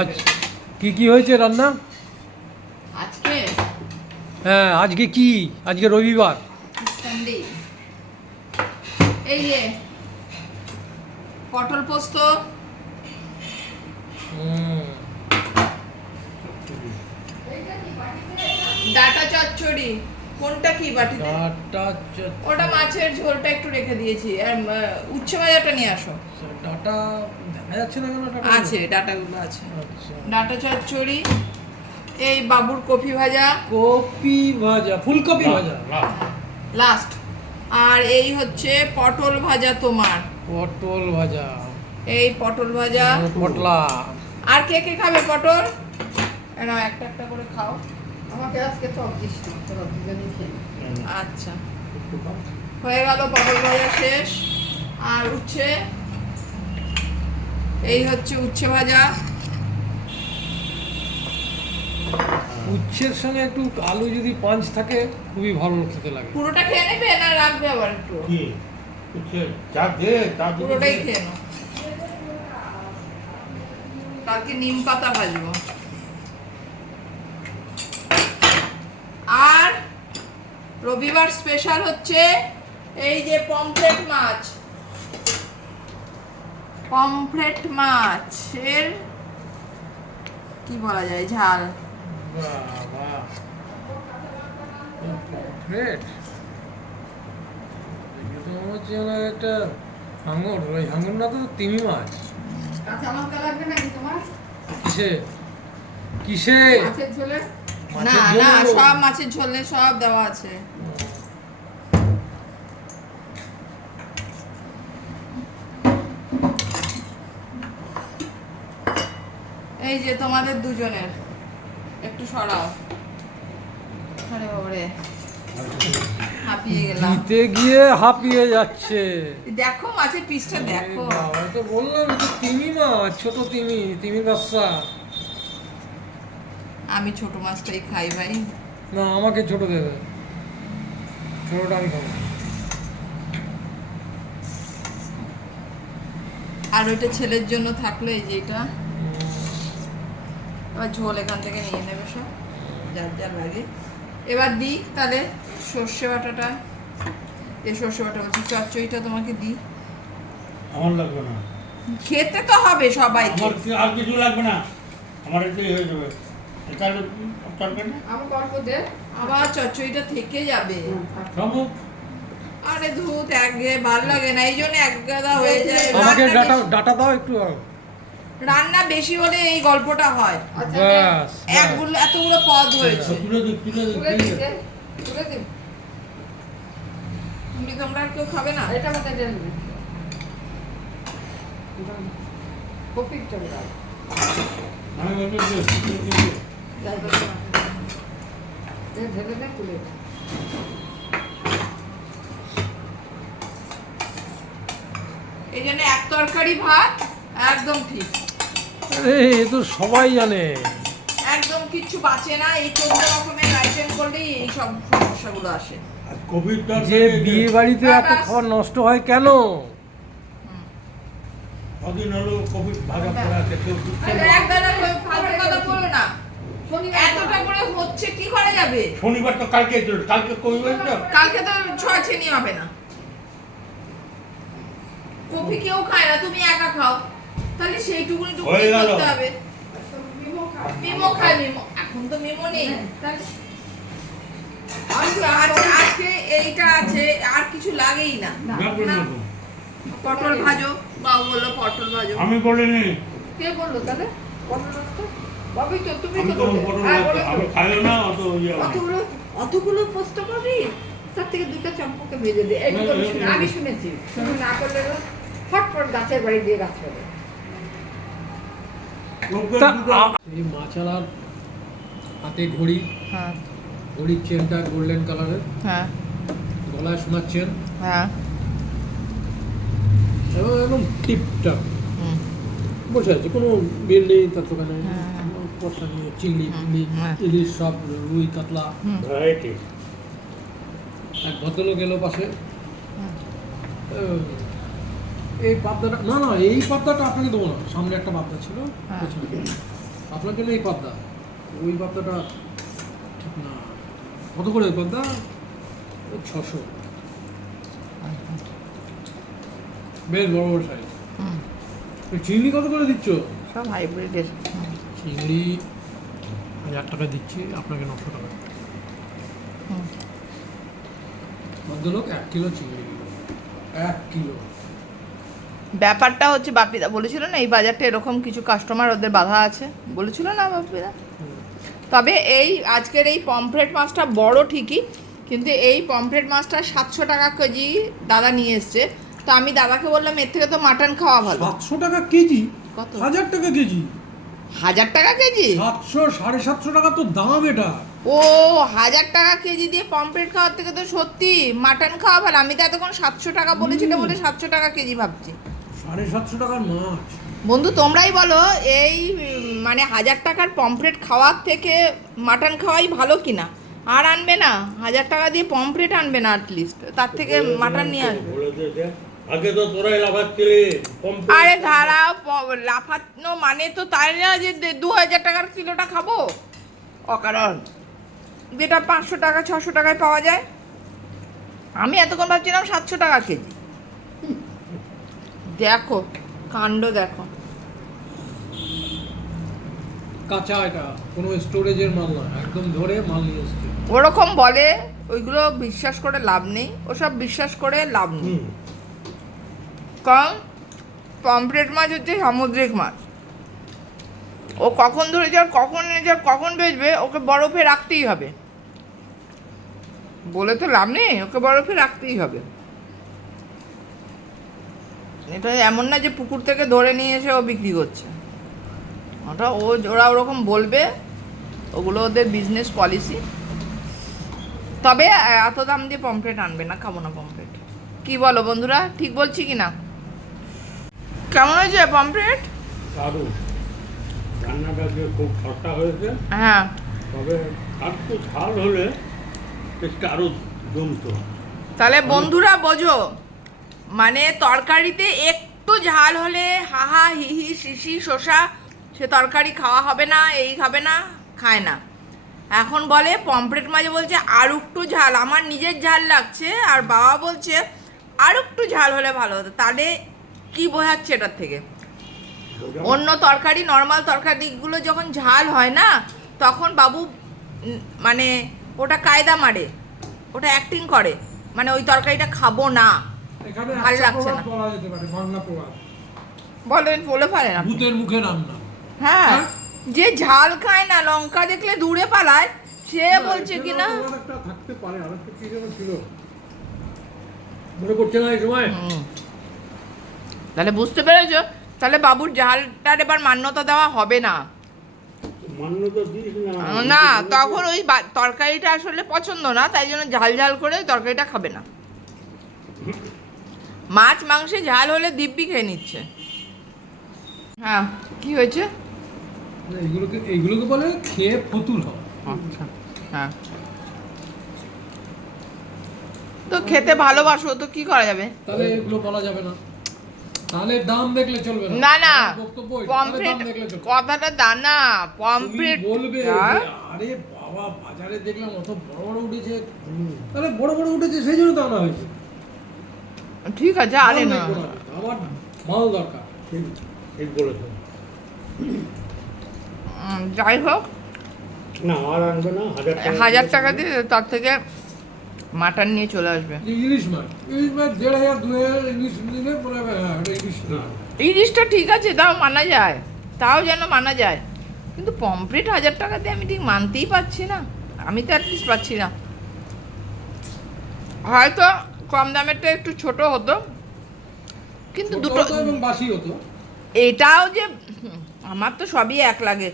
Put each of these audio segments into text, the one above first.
আচ্ছা কি কি হয়েছে রান্না? আজকে? হ্যাঁ আজকে কি? আজকে রবিবার। সানডে এই যে পটল পোস্ত। ডাটা চচ্চড়ি। কোনটা কি বাটিতে? ডাটা ওটা মাছের ঝোলটা একটু রেখে দিয়েছি। আর উচ্ছে ভাজাটা নিয়ে আসো। ডাটা দেখা যাচ্ছে না কেন আছে ডাটাগুলো আছে। আচ্ছা। ডাটা চচ্চড়ি এই বাবুর কফি ভাজা। কপি ভাজা ফুলকপি ভাজা। লাস্ট। আর এই হচ্ছে পটল ভাজা তোমার। পটল ভাজা। এই পটল ভাজা। পটলা। আর কে কে খাবে পটল? এনাও একটা একটা করে খাও। আমাকে আজকে টক দিস না তোরা দুজনেই খেয়ে নে। আচ্ছা। হয়ে গেল পটল ভাজা শেষ। আর উচ্ছে এই হচ্ছে উচ্ছে ভাজা। উচ্ছের সঙ্গে একটু আলু যদি পাঞ্চ থাকে খুবই ভালো খেতে লাগে। পুরোটা খেয়ে নেবে না রাখবে আবার একটু? যা দে তা পুরোটাই খেয়ে নাও। কালকে নিম পাতা ভাজবো। আর রবিবার স্পেশাল হচ্ছে এই যে পমফ্রেট মাছ। পমফ্রেট মাছের কি বলা যায় ঝাল। পমফ্রেট? হচ্ছে একটা হাঙর ওই হাঙর না তো তিমি মাছ। কিসে? কিসে? মাছের ঝোলে? না না সব মাছের ঝোলে সব দেওয়া আছে। এই যে তোমাদের দুজনের। একটু সরাও। আরে বাবারে। হাঁপিয়ে গেলাম। দিতে গিয়ে হাঁপিয়ে যাচ্ছে। দেখো মাছের পিসটা দেখো। এই বাবা, তো বললাম এটা তিমি মাছ ছোট তিমি তিমির বাচ্চা। আমি ছোট মাছটাই খাই ভাই। না আমাকে ছোট দেবে ছোটটা আমি খাব। আর ওইটা ছেলের জন্য থাকলে এই যে এটা। এবার ঝোল এখান থেকে নিয়ে নেবে সব। যার যার লাগে। এবার দিই তাহলে সর্ষে বাটাটা। এই সর্ষে বাটা বলছি চচ্চড়িটা তোমাকে দিই। আমার লাগবে না। খেতে তো হবে আমার কি- আর কিছু লাগবে না? আমার এটাই হয়ে যাবে। আমাকে অল্প দে। আবার চচ্চড়িটা থেকে যাবে। সব আরে ধুত এক ঘে ভালো লাগে না। এই জন্য এক গাদা হয়ে যায়। আমাকে ডাটা ডাটা দাও একটু রান্না বেশি হলে এই গল্পটা হয়। আচ্ছা। একগুলো এতগুলো পদ হয়েছে তুলে দিই তুমি তোমরা কেউ খাবে না। এটা কপির তুলে। এই জন্য এক তরকারি ভাত একদম ঠিক। আরে এ তো সবাই জানে। একদম কিচ্ছু বাঁচে না এই চোদ্দ রকমের আইটেম করলেই এই সব সমস্যাগুলো আসে। আর যে বিয়ে বাড়িতে এত খাবার নষ্ট হয় কেন? কদিন হলো পড়া ফালতু কথা বলো না। এতটা করে হচ্ছে কি করা যাবে? শনিবার তো কালকে কালকে কবি বলছো কালকে তো ছয় চিনি হবে না। কফি কেউ খায় না তুমি একা খাও। তাহলে সেইটুকুনি টুকু হয়ে গেল। করতে হবে। মিমো খায় মিমো এখন তো মিমো নেই। তাহলে আজকে আজকে এইটা আছে আর কিছু লাগেই না। না, লাগবে না? পটল ভাজো। বাবু বলল পটল ভাজো। আমি বলিনি কে বলল তাহলে? পটল রাস্তা বাবুই তো তুমি আমি তো তো বললে। বড় হ্যাঁ, লোক, তো। আমি খাইও না অত ইয়ে আমার। অতগুলো অতগুলো পোস্ত করবি? তার থেকে দুটো চম্পকে ভেজে দে। এইটুকু আমি শুনে- আমি শুনেছি। শুধু না করলে ফটফট গাছের বাড়ি দিয়ে গাছ হবে। এই মাছালার হাতে ঘড়ি হ্যাঁ। ঘড়ির চেনটা গোল্ডেন কালারের হ্যাঁ। গলায় শোনার চেন হ্যাঁ। একদম টিপটাপ বসে আছে কোনো বিল নেই তার দোকানে হ্যাঁ। চিংড়ি ফিংড়ি হ্যাঁ। ইলিশ সব রুই কাতলা। ভ্যারাইটি এক ভদ্রলোক এলো পাশে। এই পাবদাটা না না এই পাবদাটা আপনাকে দেবো না। সামনে একটা পাবদা ছিল হ্যাঁ। আপনার জন্য এই পাবদা। ওই পাবদাটা ঠিক না। কত করে ওই পাবদা? ছশো। বেশ বড় বড় সাইজ হুম, চিংড়ি কত করে দিচ্ছ? সব হাইব্রিডের। চিংড়ি হাজার টাকা দিচ্ছি আপনাকে নশো টাকা। ভদ্রলোক এক কিলো চিংড়ি। এক কিলো। ব্যাপারটা হচ্ছে বাপিদা বলেছিল না এই বাজারটা এরকম কিছু কাস্টমার ওদের বাধা আছে। বলেছিল না বাপিদা? তবে এই আজকের এই পমফ্রেট মাছটা বড় ঠিকই কিন্তু এই পমফ্রেট মাছটা সাতশো টাকা কেজি দাদা নিয়ে এসছে। তো আমি দাদাকে বললাম এর থেকে তো মাটন খাওয়া ভালো। সাতশো টাকা কেজি? কত? হাজার টাকা কেজি? হাজার টাকা কেজি? সাতশো সাড়ে সাতশো টাকা তো দাম এটা। ও হাজার টাকা কেজি দিয়ে পমফ্রেট খাওয়ার থেকে তো সত্যি মাটন খাওয়া ভালো। আমি তো এতক্ষণ সাতশো টাকা বলেছিল হুম। বলে সাতশো টাকা কেজি ভাবছি। সাড়ে সাতশো টাকার মাছ। বন্ধু তোমরাই বলো এই মানে হাজার টাকার পমফ্রেট খাওয়ার থেকে মাটন খাওয়াই ভালো কিনা? আর আনবে না হাজার টাকা দিয়ে পমফ্রেট আনবে না অ্যাটলিস্ট তার থেকে মাটন নিয়ে আসবে। আগে তো তোরাই লাফাচ্ছিলি আরে ধারা প- লাফানো মানে তো তাই না যে দু হাজার টাকার কিলোটা খাব? অকারণ যেটা পাঁচশো টাকা ছশো টাকায় পাওয়া যায়। আমি এতক্ষণ ভাবছিলাম সাতশো টাকা কেজি। দেখো কাণ্ড দেখো। কাঁচা এটা কোনো স্টোরেজের মাল না একদম ধরে মাল নিয়ে এসছে। ওরকম বলে ওইগুলো বিশ্বাস করে লাভ নেই ওসব বিশ্বাস করে লাভ নেই। কারণ পমফ্রেট মাছ হচ্ছে সামুদ্রিক মাছ। ও কখন ধরে যার কখন এনে যার কখন বেচবে ওকে বরফে রাখতেই হবে। বলে তো লাভ নেই ওকে বরফে রাখতেই হবে। এটা এমন না যে পুকুর থেকে ধরে নিয়ে এসে ও বিক্রি করছে। ওটা ও ওরা ওরকম বলবে ওগুলো ওদের বিজনেস পলিসি তবে এত দাম দিয়ে পমফ্রেট আনবে না খাব না পমফ্রেট কি বলো বন্ধুরা ঠিক বলছি কি না? কেমন হয়েছে পমফ্রেট দারুণ। রান্নাটা যে খুব খরচা হয়েছে। হ্যাঁ। তবে একটু ঝাল হলে টেস্টটা আরও জমতো তাহলে বন্ধুরা বোঝো মানে তরকারিতে একটু ঝাল হলে হাহা হিহি শিশি শসা, সে তরকারি খাওয়া হবে না, এই খাবে না, খায় না। এখন বলে, পমফ্রেট মাঝে বলছে, আর একটু ঝাল। আমার নিজের ঝাল লাগছে, আর বাবা বলছে, আর একটু ঝাল হলে ভালো হতো। তাহলে কি বোঝাচ্ছে এটার থেকে? অন্য তরকারি নর্মাল তরকারিগুলো যখন ঝাল হয় না, তখন বাবু মানে ওটা কায়দা মারে, ওটা অ্যাক্টিং করে। মানে ওই তরকারিটা খাব না। এখানে ভালো লাগছে না। বলা যেতে পারে বাংলা প্রবাদ। বলেন বলে পারেন আপনি। ভূতের মুখে রান্না হ্যাঁ হ্যাঁ? যে ঝাল খায় না লঙ্কা দেখলে দূরে পালায় সে বলছে কি না থাকতে পারে আর কি যেন ছিল? মনে পড়ছে না এই সময়? তাহলে বুঝতে পেরেছ? তাহলে বাবুর ঝালটার এবার মান্যতা দেওয়া হবে না। না। তখন ওই তরকারিটা আসলে পছন্দ না তাই জন্য ঝাল ঝাল করে তরকারিটা খাবে না। মাছ মাংসে ঝাল হলে দিব্যি খেয়ে নিচ্ছে। হ্যাঁ কি হয়েছে? এইগুলোকে এইগুলোকে বলে খেয়ে ফতুর হয় আচ্ছা হ্যাঁ। তো খেতে ভালোবাসো তো কি করা যাবে? তাহলে এগুলো বলা যাবে না। তাহলে দাম দেখলে চলবে না। না দাম। কথাটা দানা পমফ্রেট বলবে? আরে বাবা বাজারে দেখলাম অত বড় বড় উঠেছে। তাহলে বড় বড় উঠেছে সেই জন্য তো আনা হয়েছে। ঠিক আছে আরে না। আমার মাল দরকার। ঠিক ঠিক বলেছ। যাই হোক। না আর আনবে না হাজার টাকা হাজার টাকা দিয়ে তার থেকে মাটন নিয়ে চলে আসবে। ইলিশ মাছ। ইলিশ মাছ দেড় হাজার দু হাজার ইলিশ নিলে বলে হ্যাঁ ইলিশ না। না ইলিশটা ঠিক আছে তাও মানা যায়। তাও যেন মানা যায়। কিন্তু পমফ্রেট হাজার টাকা দিয়ে আমি ঠিক মানতেই পারছি না। আমি তো অ্যাটলিস্ট পাচ্ছি না। হয়তো কম দামেরটা একটু ছোট হতো। কিন্তু দুটো বাসি হতো। এটাও যে আমার তো সবই এক লাগে।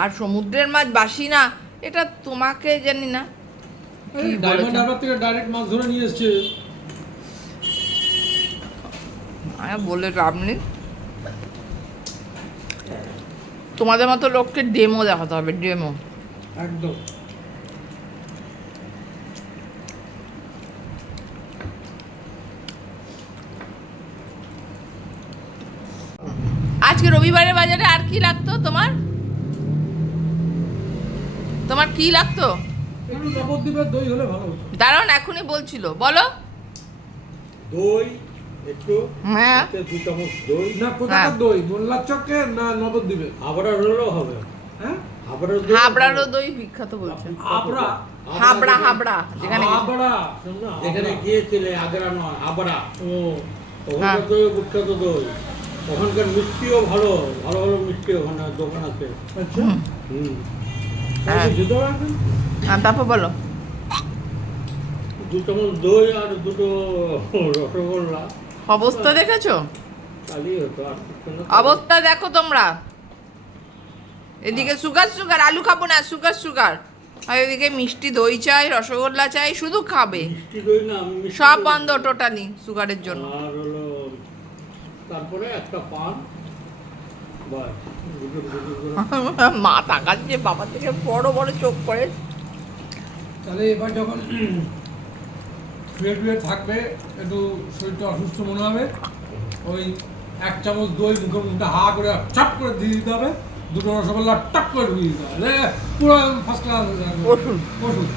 আর সমুদ্রের মাছ বাসি না এটা তোমাকে জানি না। ডায়মন্ড? হারবার থেকে ডাইরেক্ট মাছ ধরে নিয়ে এসছে। বলে লাভ নেই। তোমাদের মতো লোককে ডেমো দেখাতে হবে ডেমো একদম। আজকে রবিবারের বাজারে আর কি লাগতো তোমার? তোমার কি লাগতো? দই হলে ভালো দাঁড়ান এখনই বলছিল। বলো। দই একটু। হ্যাঁ। দু চামচ দই। না কোথাকার দই? মোল্লার চকে না নবদ্বীপে আবড়া হলেও হবে। হ্যাঁ? হাবড়ারও দই বিখ্যাত বলছে। হাবড়া? হাবড়া যেখানে গিয়েছিলে আগ্রা নয় আবড়া ও। হ্যাঁ। দই বিখ্যাত দই। ওখানকার মিষ্টিও ভালো ভালো ভালো মিষ্টি ওখানে দোকান আছে। আচ্ছা। হ্যাঁ। হ্যাঁ তারপর বলো। দু চামচ দই আর দুটো রসগোল্লা। অবস্থা দেখেছ। অবস্থা দেখো তোমরা। এদিকে সুগার সুগার আলু খাব না সুগার সুগার। আর এদিকে মিষ্টি দই চাই রসগোল্লা চাই শুধু খাবে। মিষ্টি দই না আমি মিষ্টি সব বন্ধ টোটালি সুগারের জন্য। আর হলো তারপরে একটা পান। মা তাকাচ্ছে বাবা থেকে বড় বড় চোখ করে। তাহলে এবার যখন শুয়ে টুয়ে থাকবে একটু শরীরটা অসুস্থ মনে হবে ওই এক চামচ দই মুখে মুখটা হা করে চাপ করে দিয়ে দিতে হবে দুটো রসগোল্লা টাপ করে ঢুকিয়ে দিতে হবে। পুরো ফার্স্ট ক্লাস ওষুধ। ওষুধ